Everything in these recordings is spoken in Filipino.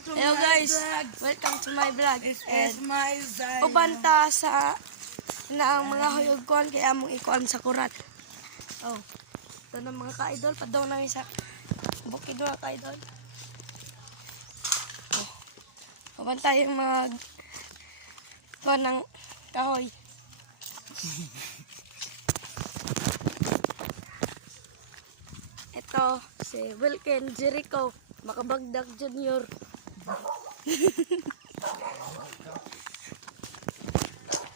Hello guys, welcome to my vlog. This is my Zay. Ubanta sa na ang mga huyugkuan kaya among ikuan sa kurat. Oh. Ito na mga ka-idol, padaw namin sa bukid mga ka-idol. Oh. Ubanta yung mag kuan ng kahoy. Ito si Wilken Jericho Makabagdag Junior.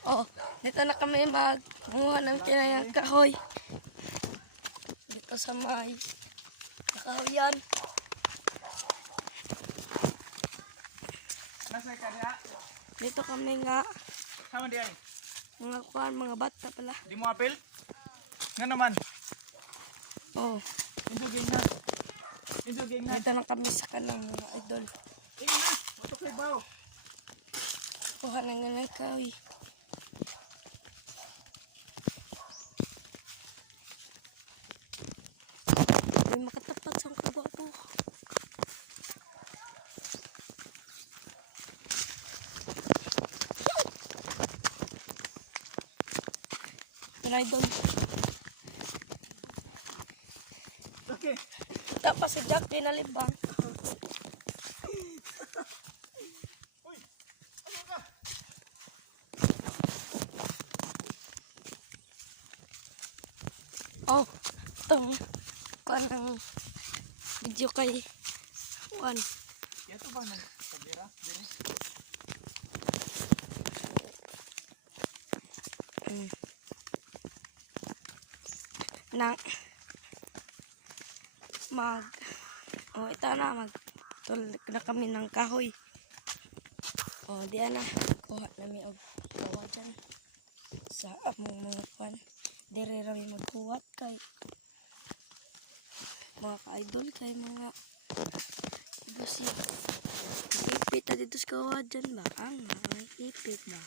Oh, dito na kami magmunga ng kinayang kahoy. Dito sa may kahoyan. Dito kami nga Sama dia. mga kuan, mga bata pala. Di mo apel? Nga naman. Oh, Induging na. Induging na. dito na kami sa kanang mga idol. Ini na. Matok kay baw. Kuha na nga ng kahoy. May makatapat sa kagwapo. Mga idol. Okay. Tapos si Jack pinalibang. Uy. Ano ka? Oh, itong kuan ng video kay Juan. Yato ba nang kabira? Dili. Nang ito na tulog na kami ng kahoy. Oh, diyan na kuha namin og kawa dyan sa among mga kuan. Dire rami magkuwat kay mga ka-idol kay mga busi. Ipit na dito sa kawa dyan ba? Ang ipit ba?